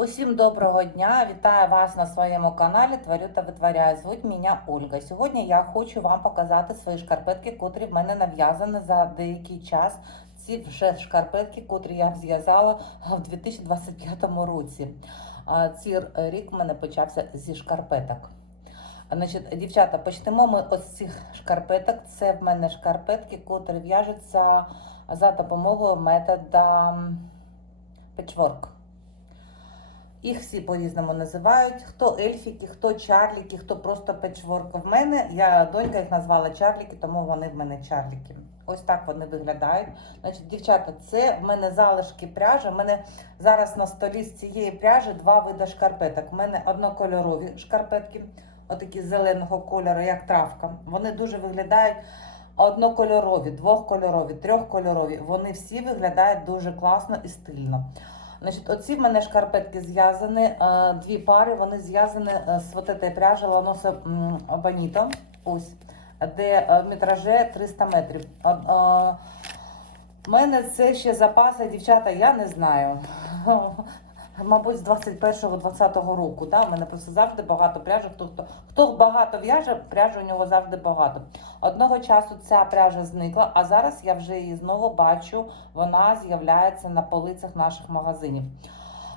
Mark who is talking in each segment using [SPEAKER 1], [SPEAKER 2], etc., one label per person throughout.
[SPEAKER 1] Усім доброго дня! Вітаю вас на своєму каналі Творю та витворяю. Звуть мене Ольга. Сьогодні я хочу вам показати свої шкарпетки, котрі в мене нав'язані за деякий час. Ці вже шкарпетки, котрі я зв'язала в 2025 році. Цей рік в мене почався зі шкарпеток. Значить, дівчата, почнемо ми ось цих шкарпеток. Це в мене шкарпетки, котрі в'яжуться за допомогою метода печворк. Їх всі по-різному називають. Хто ельфіки, хто чарліки, хто просто печворк. В мене я донька їх назвала чарліки, тому вони в мене чарліки. Ось так вони виглядають. Значить, дівчата, це в мене залишки пряжі. У мене зараз на столі з цієї пряжі два види шкарпеток. У мене однокольорові шкарпетки, отакі зеленого кольору, як травка. Вони дуже виглядають. Однокольорові, двохкольорові, трьохкольорові. Вони всі виглядають дуже класно і стильно. Значить, оці в мене шкарпетки зв'язані, е, дві пари, вони зв'язані е, з вот этой пряжі Ланоса Боніто, ось, де е, метраже 300 метрів. У мене це ще запаси, дівчата, я не знаю. Мабуть, з 21-20 року. Да? У мене просто завжди багато пряжі. Хто, хто, хто багато в'яже, пряжі у нього завжди багато. Одного часу ця пряжа зникла, а зараз я вже її знову бачу, вона з'являється на полицях наших магазинів.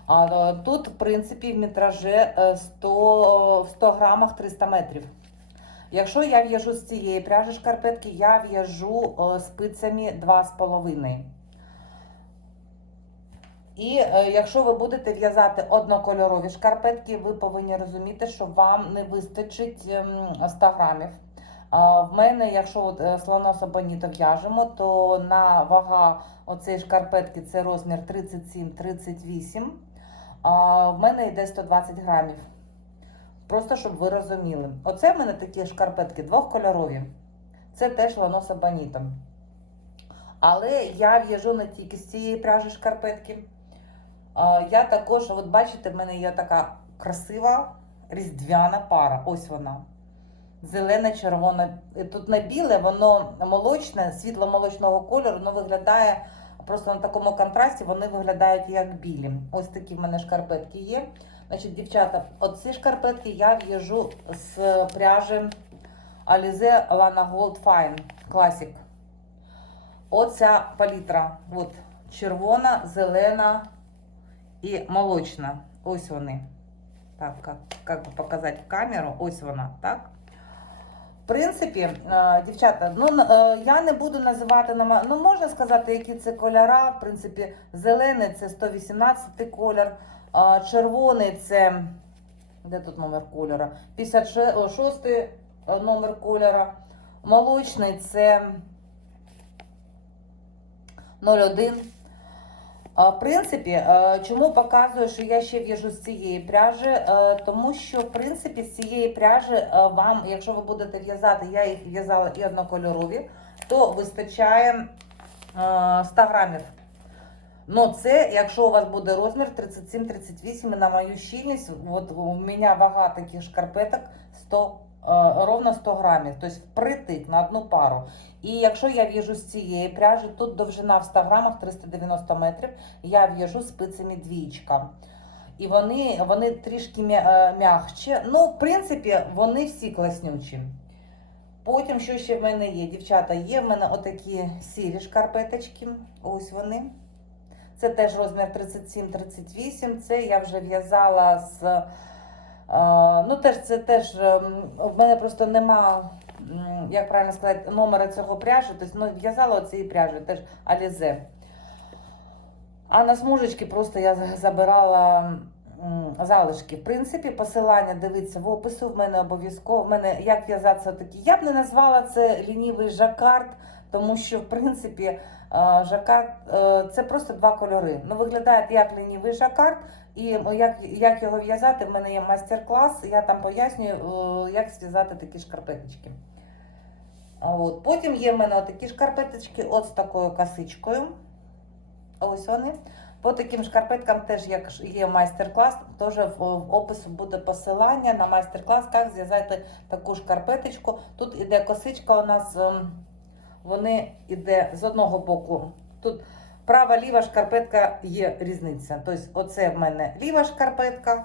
[SPEAKER 1] Е, Тут, в принципі, в метраже е, 100, в 100 грамах 300 метрів. Якщо я в'яжу з цієї пряжі шкарпетки, я в'яжу е, спицями 2,5. І е, якщо ви будете в'язати однокольорові шкарпетки, ви повинні розуміти, що вам не вистачить ем, 100 грамів. В мене, якщо от е, слоноса в'яжемо, то на вага оцеї шкарпетки це розмір 37-38. А в мене йде 120 грамів. Просто щоб ви розуміли. Оце в мене такі шкарпетки двохкольорові. Це теж ланоса боніто. Але я в'яжу не тільки з цієї пряжі шкарпетки. Я також, от бачите, в мене є така красива різдвяна пара. Ось вона. Зелена, червона. І Тут на біле, воно молочне, світло-молочного кольору, воно виглядає просто на такому контрасті, вони виглядають як білі. Ось такі в мене шкарпетки є. Значить, дівчата, оці шкарпетки я в'яжу з пряжі Alize Lana Gold Fine Classic. Оця палітра. От, червона, зелена і молочна. Ось вони. Так, як показати в камеру, ось вона, так? В принципі, е, дівчата, ну е, я не буду називати ну можна сказати, які це кольора. В принципі, зелений це 118 колір, е, червоний це. Де тут номер кольора? 56 номер кольора. Молочний це 01. В принципі, е, чому показую, що я ще в'яжу з цієї пряжі? Е, Тому що, в принципі, з цієї пряжі е, вам, якщо ви будете в'язати, я їх в'язала і однокольорові, то вистачає е, 100 грамів. Ну, це, якщо у вас буде розмір 37-38 на мою щільність, от у мене вага таких шкарпеток 100, е, ровно 100 грамів, тобто впритик на одну пару. І якщо я в'яжу з цієї пряжі, тут довжина в 100 грамах 390 метрів, я в'яжу спицями двічка. І вони, вони трішки м'ягче. Ну, в принципі, вони всі класнючі. Потім, що ще в мене є, дівчата, є в мене отакі сірі шкарпеточки. Ось вони. Це теж розмір 37-38. Це я вже в'язала з. е, Ну, теж це теж ем, в мене просто нема, як правильно сказати, номера цього пряжі. Тобто, ну, в'язала цієї пряжі, теж Alize. А на смужечки просто я забирала залишки. В принципі, посилання дивиться в опису. В мене обов'язково. В мене як в'язатися такі. Я б не назвала це лінівий жакард, тому що, в принципі, е, жакард е, це просто два кольори. Ну, виглядає як лінівий жакард. І як, як його в'язати, в мене є майстер-клас, я там пояснюю, е, як зв'язати такі шкарпеточки. От. Потім є в мене такі шкарпеточки от з такою косичкою. Ось вони. По таким шкарпеткам теж як є майстер-клас, теж в, в описі буде посилання на майстер-клас, як зв'язати таку шкарпеточку. Тут іде косичка у нас, ем, вони іде з одного боку. Тут Права ліва шкарпетка є різниця. Тобто, оце в мене ліва шкарпетка,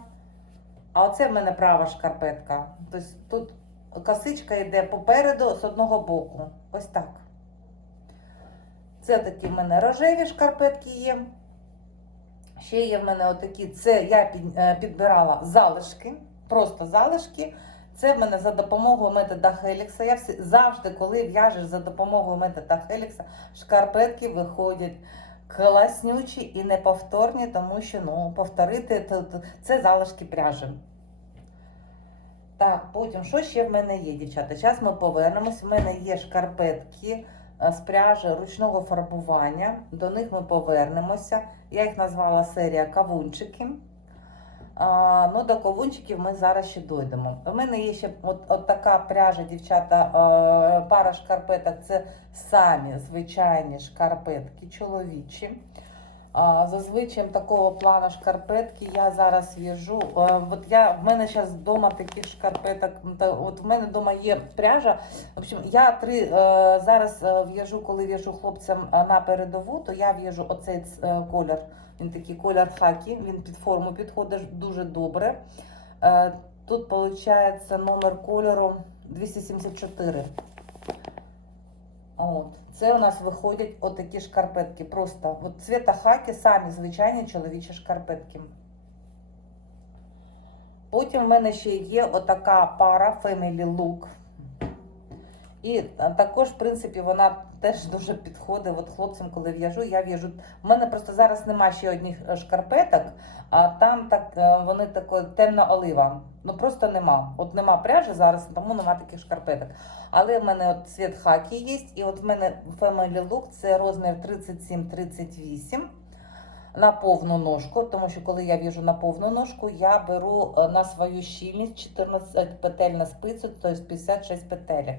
[SPEAKER 1] а оце в мене права шкарпетка. Тобто тут косичка йде попереду з одного боку. Ось так. Це такі в мене рожеві шкарпетки є. Ще є в мене отакі, це я е, підбирала залишки, просто залишки. Це в мене за допомогою метода Хелікса. Я всі, завжди, коли в'яжеш за допомогою метода Хелікса, шкарпетки виходять класнючі і неповторні, тому що ну, повторити то, то- це залишки пряжі. Так, потім, що ще в мене є, дівчата? Зараз ми повернемось. В мене є шкарпетки е, з пряжі ручного фарбування. До них ми повернемося. Я їх назвала серія кавунчики. А, ну, до кавунчиків ми зараз ще дойдемо. У мене є ще от, от така пряжа, дівчата, е, пара шкарпеток. Це самі звичайні шкарпетки чоловічі. А, зазвичай такого плану шкарпетки я зараз в'яжу. Е, От я, в мене зараз вдома таких шкарпеток. От в мене вдома є пряжа. В общем, я три е, зараз е, в'яжу, коли в'яжу хлопцям на передову, то я в'яжу оцей колір. Він такий колір хакі, він під форму підходить дуже добре. Тут виходить номер кольору 274. От. Це у нас виходять отакі шкарпетки. Просто от цвіта хакі, самі звичайні чоловічі шкарпетки. Потім в мене ще є отака пара Family Look. І також, в принципі, вона теж дуже підходить от хлопцям, коли в'яжу. Я в'яжу. У мене просто зараз нема ще одних е, шкарпеток, а там так е, вони тако темна олива. Ну просто нема. От нема пряжі зараз, тому нема таких шкарпеток. Але в мене от цвіт хакі є, і от в мене Family Look це розмір 37-38 на повну ножку, тому що коли я в'яжу на повну ножку, я беру е, на свою щільність 14 петель на спицю, тобто 56 петелек.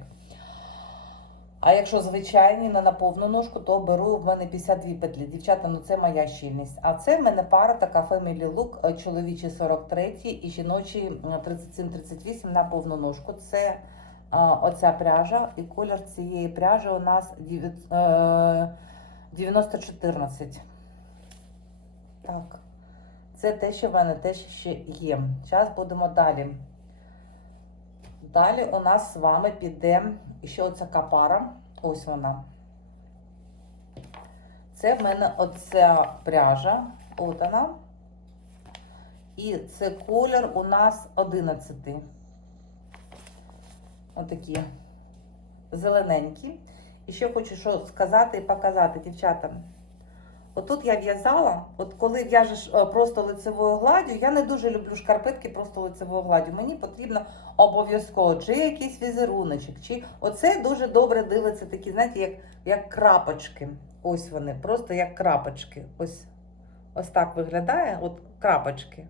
[SPEAKER 1] А якщо звичайні на повну ножку, то беру в мене 52 петлі. Дівчата, ну це моя щільність. А це в мене пара така Family Look, е, чоловічий 43 і жіночий е, 37-38 на повну ножку. Це а, оця пряжа, і колір цієї пряжі у нас 9, е, 9014. Так. Це те, що в мене теж ще є. Зараз будемо далі. Далі у нас з вами піде ще оця капара. Ось вона. Це в мене оця пряжа. От вона. І це колір у нас 11. Отакі зелененькі. І ще хочу що сказати і показати, дівчата. Отут я в'язала, от коли в'яжеш е, просто лицевою гладдю, я не дуже люблю шкарпетки просто лицевою гладдю. Мені потрібно обов'язково чи якийсь візеруночок, чи оце дуже добре дивиться, такі, знаєте, як, як крапочки. Ось вони, просто як крапочки. Ось, ось так виглядає, от крапочки.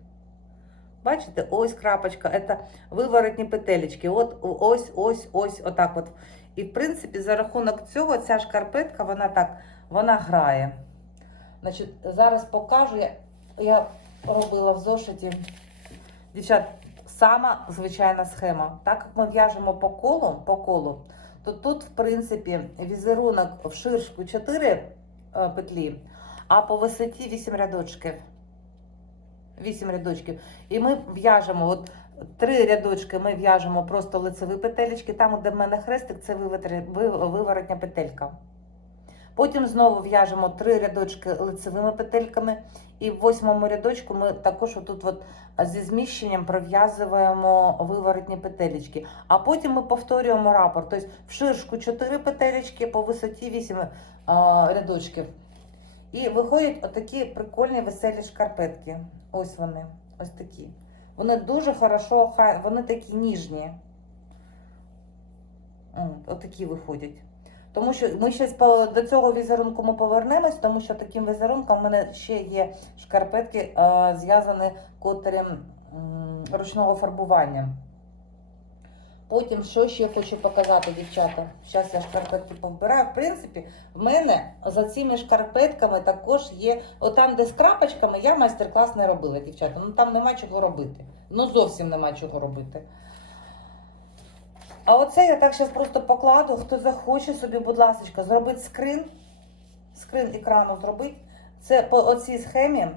[SPEAKER 1] Бачите, ось крапочка, це виворотні петелечки. От ось, ось, ось, отак от. І в принципі, за рахунок цього ця шкарпетка, вона так, вона грає. Значить, зараз покажу, я, я робила в зошиті. Дівчат, сама звичайна схема. Так як ми в'яжемо по колу, по колу, то тут, в принципі, візерунок в ширшку 4 е, петлі, а по висоті 8 рядочків. 8 рядочків. І ми в'яжемо от три рядочки ми в'яжемо просто лицеві петелечки. Там, де в мене хрестик, це виворотня петелька. Потім знову в'яжемо три рядочки лицевими петельками, і в восьмому рядочку ми також отут от зі зміщенням пров'язуємо виворотні петелечки. А потім ми повторюємо рапорт. Тобто в ширшку 4 петелечки, по висоті 8 а, рядочків. І виходять отакі прикольні веселі шкарпетки. Ось вони, ось такі. Вони дуже хорошо, вони такі ніжні. От, отакі виходять. Тому що ми по до цього візерунку ми повернемось, тому що таким візерунком в мене ще є шкарпетки, е, зв'язані котрим ручного фарбування. Потім, що ще хочу показати, дівчата. Зараз я шкарпетки повбираю. В принципі, в мене за цими шкарпетками також є. Отам, де з крапочками, я майстер-клас не робила, дівчата. Ну там нема чого робити. Ну зовсім нема чого робити. А оце я так зараз просто покладу. Хто захоче собі, будь ласка, зробити скрин. скрин екрану зробити. Це по оцій схемі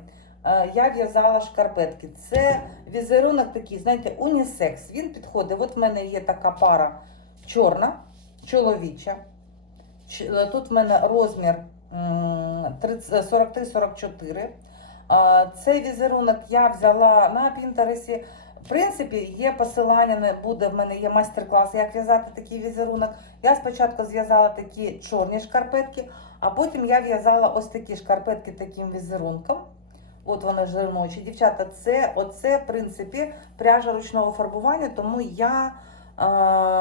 [SPEAKER 1] е, я в'язала шкарпетки. Це візерунок такий, знаєте, унісекс. Він підходить. От в мене є така пара чорна, чоловіча. Е, Тут в мене розмір 43-44. Е, Цей візерунок я взяла на Пінтересі. В принципі, є посилання, не буде в мене є майстер-клас, як в'язати такий візерунок. Я спочатку зв'язала такі чорні шкарпетки, а потім я в'язала ось такі шкарпетки таким візерунком. От вони жирночі. Дівчата, це оце, в принципі, пряжа ручного фарбування, тому я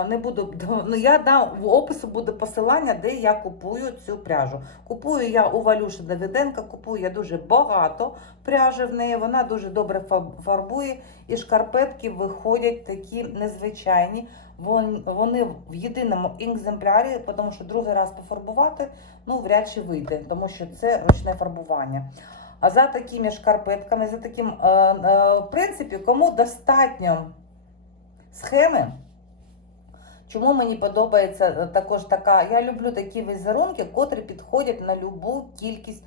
[SPEAKER 1] не буду. Ну, я дам в опису буде посилання, де я купую цю пряжу. Купую я у Валюші Давиденка, купую я дуже багато пряжі в неї. Вона дуже добре фарбує, і шкарпетки виходять такі незвичайні. Вон- Вони в єдиному екземплярі, тому що другий раз пофарбувати ну, вряд чи вийде, тому що це ручне фарбування. А за такими шкарпетками, за таким, е, е, в принципі, кому достатньо схеми, чому мені подобається е, також така. Я люблю такі візерунки, котрі підходять на любу кількість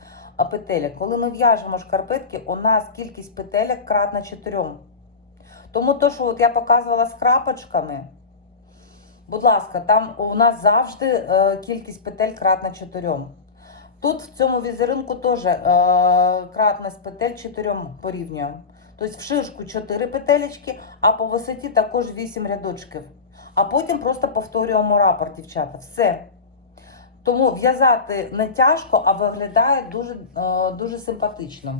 [SPEAKER 1] петелек. Коли ми в'яжемо шкарпетки, у нас кількість петелек кратна 4. Тому то, що от я показувала з крапочками, будь ласка, там у нас завжди е, кількість петель кратна 4. Тут в цьому візерунку теж е, кратність петель 4 порівнює. Тобто в ширшку 4 петелечки, а по висоті також 8 рядочків. А потім просто повторюємо рапорт, дівчата. Все. Тому в'язати не тяжко, а виглядає дуже, е, дуже симпатично.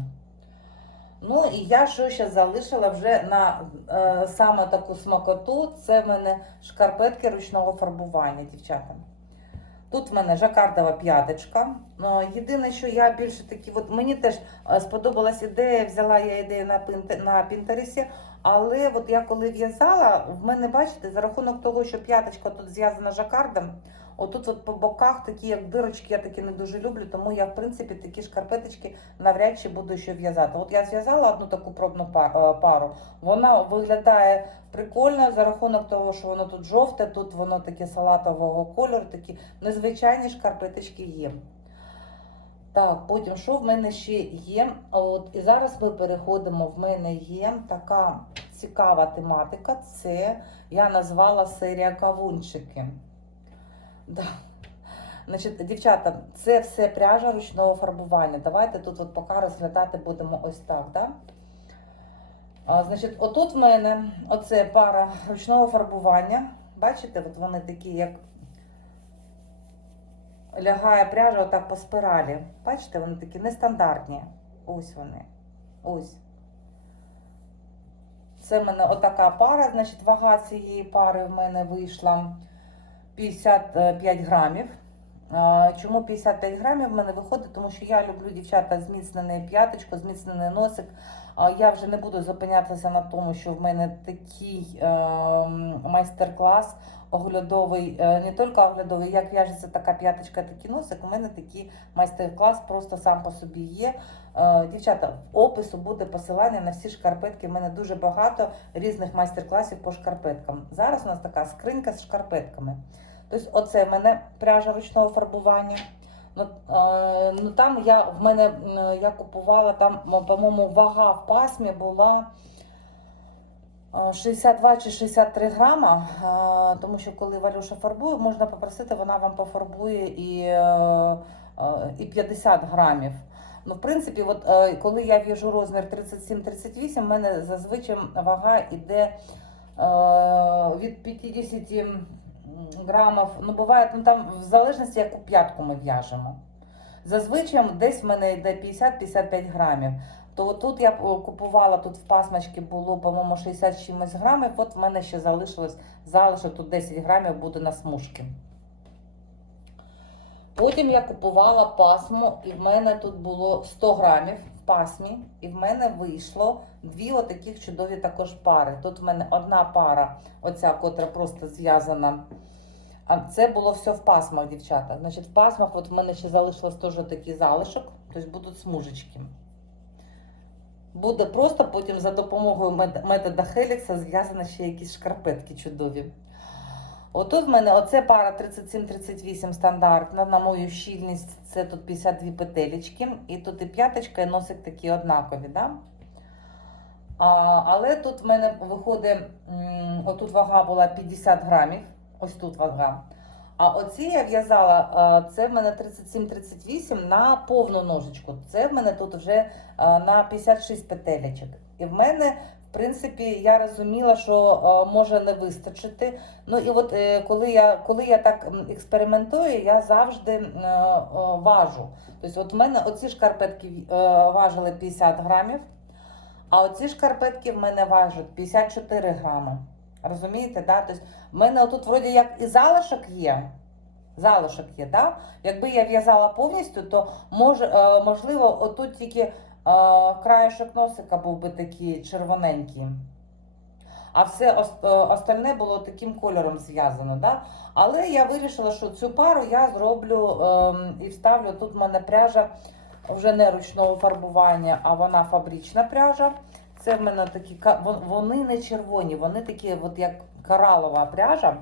[SPEAKER 1] Ну і я що ще залишила вже на е, саме таку смакоту. Це в мене шкарпетки ручного фарбування, дівчата. Тут в мене жакардова п'яточка. Ну, Єдине, що я більше такі, от мені теж е, сподобалась ідея, взяла я ідею на, на Пінтересі, але от я коли в'язала, в мене, бачите, за рахунок того, що п'яточка тут зв'язана жакардом, отут от по боках такі, як дирочки, я такі не дуже люблю, тому я, в принципі, такі шкарпеточки навряд чи буду ще в'язати. От я зв'язала одну таку пробну е, пару, вона виглядає прикольно за рахунок того, що воно тут жовте, тут воно таке салатового кольору, такі незвичайні шкарпеточки є. Так, потім що в мене ще є? От, і зараз ми переходимо. В мене є така цікава тематика. Це я назвала серія кавунчики. Да. Значить, дівчата, це все пряжа ручного фарбування. Давайте тут от поки розглядати будемо ось так. Да? А, значить, отут в мене оце пара ручного фарбування. Бачите, от вони такі, як лягає пряжа отак по спиралі. Бачите, вони такі нестандартні. Ось вони. Ось. Це в мене отака пара, значить, вага цієї пари в мене вийшла 55 грамів. Чому 55 грамів в мене виходить? Тому що я люблю дівчата зміцнене п'яточко, зміцнений носик. Я вже не буду зупинятися на тому, що в мене такий е, майстер-клас оглядовий, е, не тільки оглядовий, як в'яжеться така п'яточка, такий носик. У мене такий майстер-клас просто сам по собі є. Е, Дівчата, в опису буде посилання на всі шкарпетки. У мене дуже багато різних майстер-класів по шкарпеткам. Зараз у нас така скринька з шкарпетками. Тобто, оце в мене пряжа ручного фарбування. Ну, е, ну там я в мене я купувала там, по-моєму, вага в пасмі була е, 62 чи 63 грама. е, Тому що коли Валюша фарбує, можна попросити, вона вам пофарбує і, е, е, і 50 грамів. Ну, в принципі, от, е, коли я в'яжу розмір 37-38, в мене зазвичай вага йде е, від 50 грамів. Ну, буває, ну там в залежності, яку п'ятку ми в'яжемо. Зазвичай десь в мене йде 50-55 грамів. То тут я купувала, тут в пасмачці було, по-моєму, 60 чимось грамів. От в мене ще залишилось залишок, тут 10 грамів буде на смужки. Потім я купувала пасму, і в мене тут було 100 грамів пасмі, і в мене вийшло дві отаких чудові також пари. Тут в мене одна пара, оця, котра просто зв'язана. А це було все в пасмах, дівчата. Значить, в пасмах от в мене ще залишилось теж такий залишок, тобто будуть смужечки. Буде просто потім за допомогою мет- метода Хелікса зв'язано ще якісь шкарпетки чудові. Отут в мене оце пара 37-38 стандартна, на мою щільність це тут 52 петелечки. І тут і п'яточка, і носик такі однакові. Да? А, але тут в мене виходить, отут вага була 50 грамів, ось тут вага. А оці я в'язала, це в мене 37-38 на повну ножичку. Це в мене тут вже на 56 петелечок. І в мене, принципі, я розуміла, що може не вистачити. Ну і от е, коли я, коли я так експериментую, я завжди е, е, важу. Тобто, от в мене оці шкарпетки е, важили 50 грамів. А оці шкарпетки в мене важать 54 грами. Розумієте, да? Тобто, в мене тут вроді як і залишок є. Залишок є, да? Якби я в'язала повністю, то мож, е, можливо, отут тільки е, краєшок носика був би такий червоненький. А все е, остальне було таким кольором зв'язано. Да? Але я вирішила, що цю пару я зроблю ем, і вставлю. Тут в мене пряжа вже не ручного фарбування, а вона фабрична пряжа. Це в мене такі вони не червоні, вони такі, от як коралова пряжа.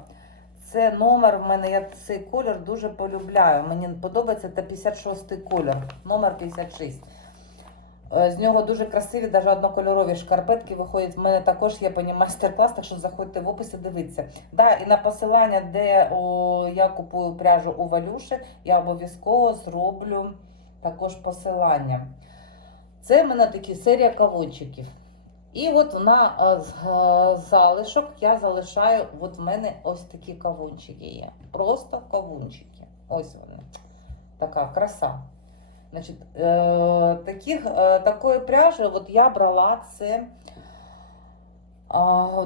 [SPEAKER 1] Це номер в мене, я цей колір дуже полюбляю. Мені подобається це 56 колір, номер 56. Е, З нього дуже красиві, навіть однокольорові шкарпетки виходять. В мене також є по майстер-клас, так що заходьте в опис і дивіться. Да, і на посилання, де о, я купую пряжу у Валюші, я обов'язково зроблю також посилання. Це в мене такі серія кавунчиків. І от на е, е, залишок я залишаю, от в мене ось такі кавунчики є. Просто кавунчики. Ось вони. Така краса. Значить, е, таких, е, такої пряжі от я брала це.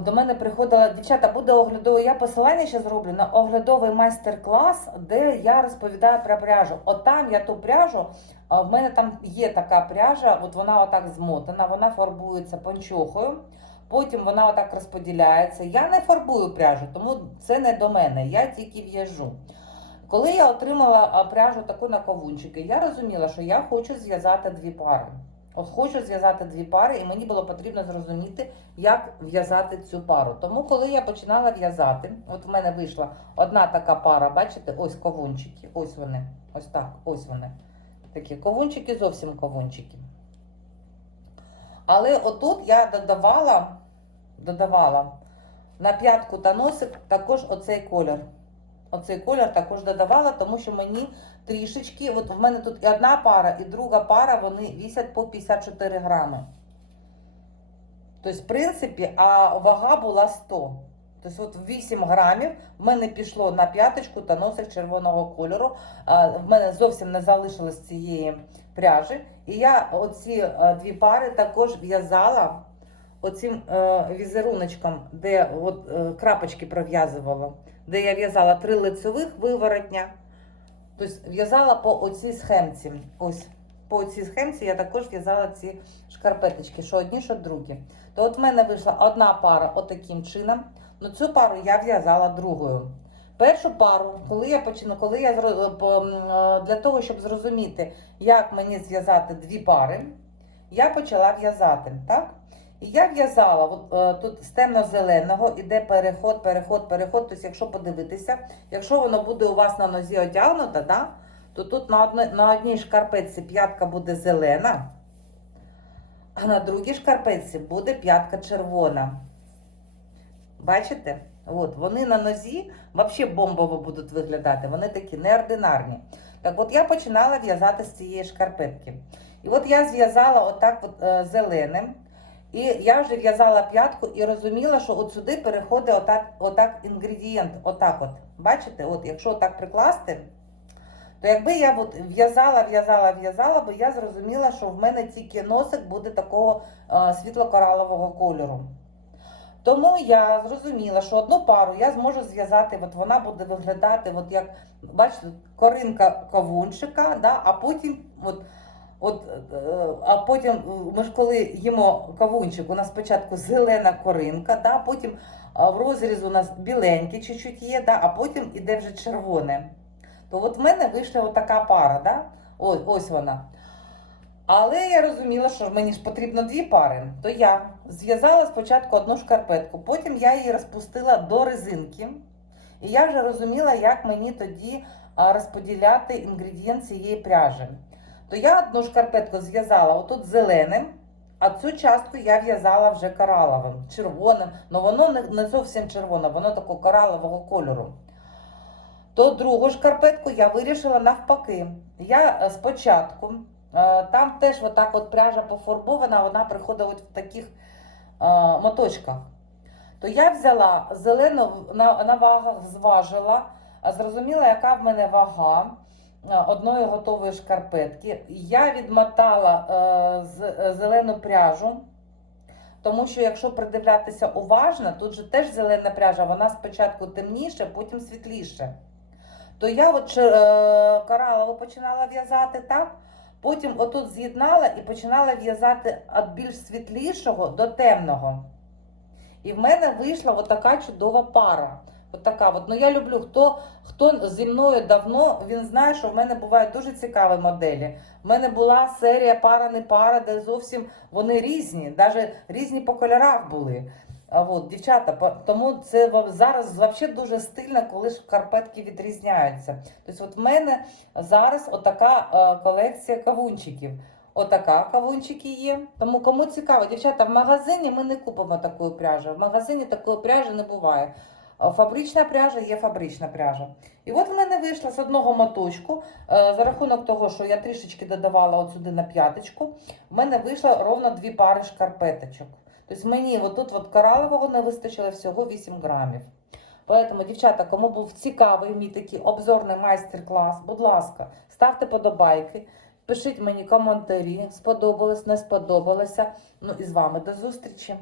[SPEAKER 1] До мене приходила дівчата, буде оглядовий. Я посилання ще зроблю на оглядовий майстер-клас, де я розповідаю про пряжу. От там я ту пряжу, в мене там є така пряжа, от вона отак змотана, вона фарбується панчохою, потім вона отак розподіляється. Я не фарбую пряжу, тому це не до мене, я тільки в'яжу. Коли я отримала пряжу таку на кавунчики, я розуміла, що я хочу зв'язати дві пари. От хочу зв'язати дві пари, і мені було потрібно зрозуміти, як в'язати цю пару. Тому, коли я починала в'язати, от в мене вийшла одна така пара, бачите, ось ковунчики, ось вони, ось так, ось вони. Такі ковунчики, зовсім ковунчики. Але отут я додавала, додавала на п'ятку та носик також оцей колір. Оцей колір також додавала, тому що мені трішечки, от в мене тут і одна пара, і друга пара, вони вісять по 54 грами. Тобто, в принципі, а вага була 100. Тобто, от 8 грамів в мене пішло на п'яточку та носик червоного кольору. В мене зовсім не залишилось цієї пряжі. І я оці е, дві пари також в'язала оцим е, візеруночком, де от, е, крапочки пров'язувала, де я в'язала три лицевих виворотня. Тобто в'язала по оцій схемці. Ось по цій схемці я також в'язала ці шкарпеточки, що одні, що другі. То от в мене вийшла одна пара отаким чином. Ну цю пару я в'язала другою. Першу пару, коли я почину, коли я м, е, для того, щоб зрозуміти, як мені зв'язати дві пари, я почала в'язати. так? І я в'язала от, е, тут з темно-зеленого, іде переход, переход, переход. Тобто, якщо подивитися, якщо воно буде у вас на нозі одягнуто, да, то тут на, одне, на одній шкарпетці п'ятка буде зелена, а на другій шкарпетці буде п'ятка червона. Бачите? От, вони на нозі взагалі бомбово будуть виглядати. Вони такі неординарні. Так от я починала в'язати з цієї шкарпетки. І от я зв'язала отак от, е, зеленим. І я вже в'язала п'ятку і розуміла, що от сюди переходить отак, отак інгредієнт. Отак от. Бачите, от, якщо отак прикласти, то якби я от в'язала, в'язала, в'язала, бо я зрозуміла, що в мене тільки носик буде такого е, світло-коралового кольору. Тому я зрозуміла, що одну пару я зможу зв'язати, от вона буде виглядати, от як, бачите, коринка кавунчика, да, а потім, от, от, е, а потім е, ми ж коли їмо кавунчик, у нас спочатку зелена коринка, да, потім в розріз у нас біленький чуть-чуть є, да, а потім іде вже червоне. То от в мене вийшла отака пара, да? ось, ось вона. Але я розуміла, що мені ж потрібно дві пари. То я зв'язала спочатку одну шкарпетку, потім я її розпустила до резинки. І я вже розуміла, як мені тоді розподіляти інгредієнт цієї пряжі. То я одну шкарпетку зв'язала отут зеленим, а цю частку я в'язала вже кораловим, червоним. Ну воно не, зовсім червоне, воно такого коралового кольору. То другу шкарпетку я вирішила навпаки. Я е, спочатку, е, там теж отак от пряжа пофарбована, вона приходить от в таких е, моточках. То я взяла зелену на, на вагах, зважила, зрозуміла, яка в мене вага одної готової шкарпетки. Я відмотала е, е, зелену пряжу, тому що якщо придивлятися уважно, тут же теж зелена пряжа, вона спочатку темніше, потім світліше. То я от е, коралову починала в'язати так, потім отут з'єднала і починала в'язати від більш світлішого до темного. І в мене вийшла от така чудова пара. От така от. Ну я люблю, хто, хто зі мною давно, він знає, що в мене бувають дуже цікаві моделі. В мене була серія пара не пара, де зовсім вони різні, навіть різні по кольорах були. А от, дівчата, тому це зараз взагалі дуже стильно, коли шкарпетки відрізняються. Тобто, от в мене зараз отака е, колекція кавунчиків. Отака кавунчики є. Тому кому цікаво, дівчата, в магазині ми не купимо такої пряжі. В магазині такої пряжі не буває. А Фабрична пряжа є фабрична пряжа. І от в мене вийшло з одного моточку, е, за рахунок того, що я трішечки додавала от сюди на п'яточку, в мене вийшло ровно дві пари шкарпеточок. Тобто мені отут от коралового не вистачило всього 8 грамів. Поэтому, дівчата, кому був цікавий мій такий обзорний майстер-клас, будь ласка, ставте подобайки, пишіть мені коментарі, сподобалось, не сподобалося. Ну і з вами до зустрічі!